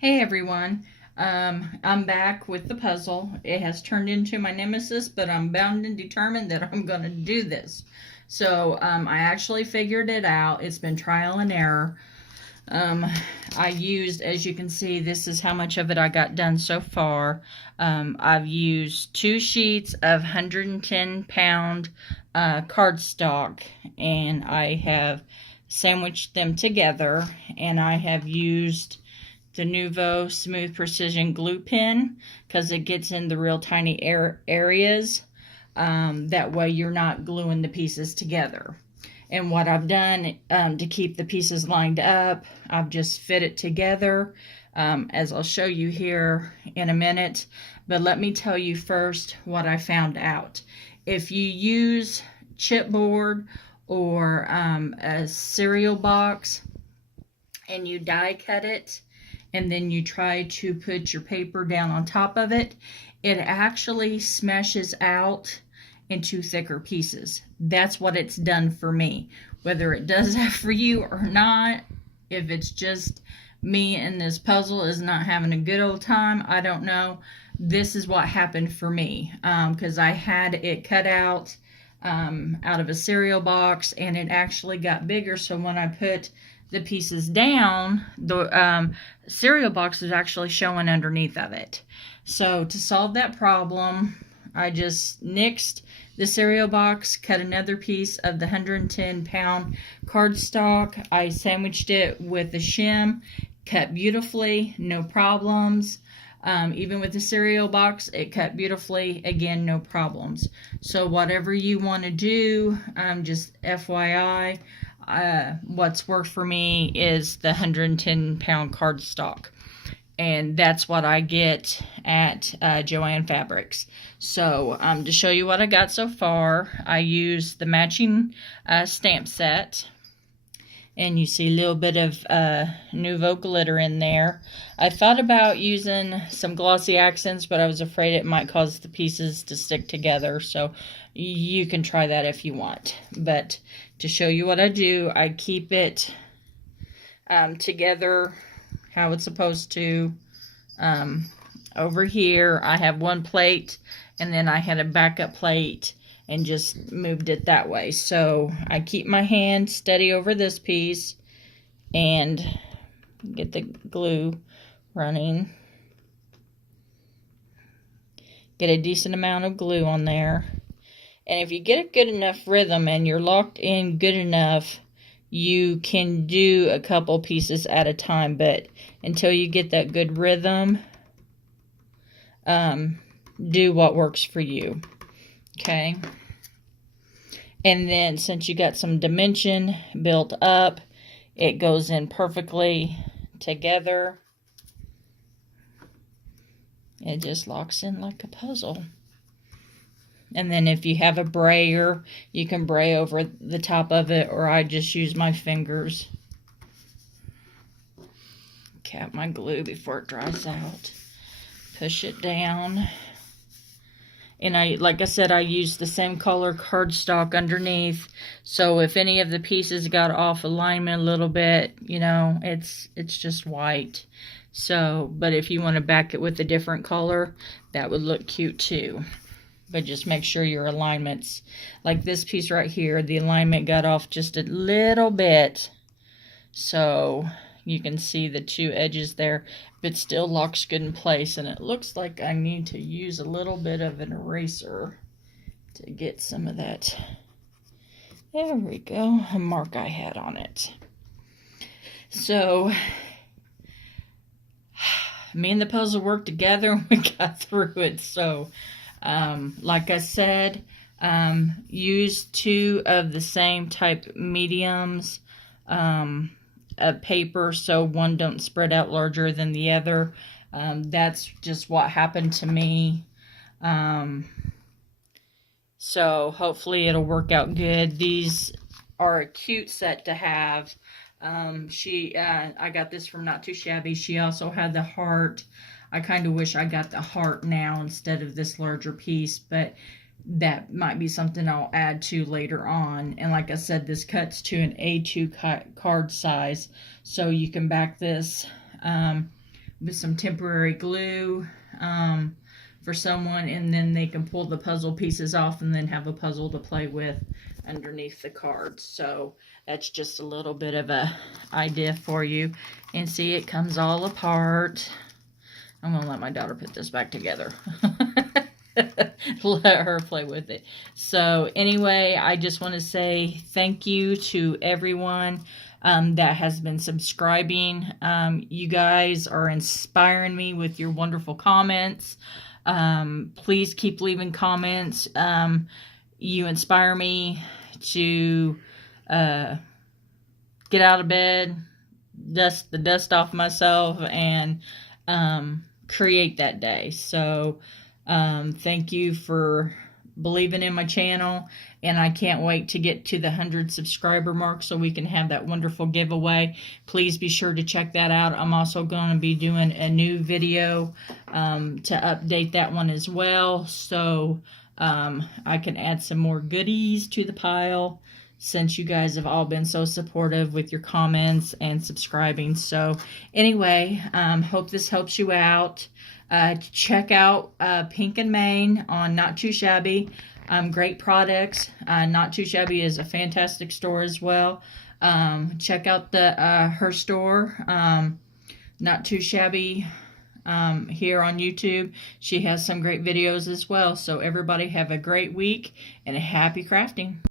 Hey everyone, I'm back with the puzzle. It has turned into my nemesis, but I'm bound and determined that I'm going to do this. So I actually figured it out. It's been trial and error. Um, I used, as you can see, this is how much of it I got done so far. I've used 2 sheets of 110-pound cardstock, and I have sandwiched them together, and I have used the Nuvo Smooth Precision Glue Pen because it gets in the real tiny areas. That way you're not gluing the pieces together. And what I've done to keep the pieces lined up, I've just fit it together, as I'll show you here in a minute. But let me tell you first what I found out. If you use chipboard or a cereal box and you die cut it, and then you try to put your paper down on top of it, it actually smashes out into thicker pieces. That's what it's done for me. Whether it does that for you or not, if it's just me and this puzzle is not having a good old time, I don't know. This is what happened for me, because I had it cut out of a cereal box, and it actually got bigger. So when I put the pieces down, the cereal box is actually showing underneath of it. So to solve that problem, I just nixed the cereal box, cut another piece of the 110-pound cardstock. I sandwiched it with the shim, cut beautifully, no problems. Even with the cereal box, it cut beautifully, again, no problems. So whatever you want to do, just FYI, what's worked for me is the 110-pound cardstock. And that's what I get at Joann Fabrics. So to show you what I got so far, I used the matching stamp set. And you see a little bit of Nuvo glitter in there. I thought about using some glossy accents, but I was afraid it might cause the pieces to stick together. So you can try that if you want. But to show you what I do, I keep it together how it's supposed to. Over here, I have one plate, and then I had a backup plate and just moved it that way. So I keep my hand steady over this piece and get the glue running. Get a decent amount of glue on there. And if you get a good enough rhythm and you're locked in good enough, you can do a couple pieces at a time. But until you get that good rhythm, do what works for you. Okay. And then since you got some dimension built up, it goes in perfectly together. It just locks in like a puzzle. And then if you have a brayer, you can bray over the top of it, or I just use my fingers. Cap my glue before it dries out. Push it down. And like I said, I used the same color cardstock underneath. So if any of the pieces got off alignment a little bit, you know, it's just white. So, but if you want to back it with a different color, that would look cute too. But just make sure your alignments, like this piece right here, the alignment got off just a little bit. So you can see the two edges there, but still locks good in place. And it looks like I need to use a little bit of an eraser to get some of that. There we go, a mark I had on it. So me and the puzzle worked together and we got through it. So like I said, use 2 of the same type mediums of paper, so one don't spread out larger than the other. That's just what happened to me. So hopefully it'll work out good. These are a cute set to have. I got this from Not Too Shabby. She also had the heart. I kind of wish I got the heart now instead of this larger piece, but that might be something I'll add to later on. And like I said, this cuts to an A2 card size, so you can back this with some temporary glue for someone, and then they can pull the puzzle pieces off and then have a puzzle to play with underneath the cards. So that's just a little bit of a idea for you. And see, it comes all apart. I'm gonna let my daughter put this back together. Let her play with it. So anyway, I just want to say thank you to everyone that has been subscribing. You guys are inspiring me with your wonderful comments. Please keep leaving comments. You inspire me to get out of bed, dust the dust off myself, and create that day. So thank you for believing in my channel, and I can't wait to get to the 100 subscriber mark so we can have that wonderful giveaway. Please be sure to check that out. I'm also going to be doing a new video to update that one as well, so I can add some more goodies to the pile, since you guys have all been so supportive with your comments and subscribing. So anyway, hope this helps you out. Check out Pink and Main on Not Too Shabby. Great products. Not Too Shabby is a fantastic store as well. Check out her store, Not Too Shabby, here on YouTube. She has some great videos as well. So everybody have a great week and a happy crafting.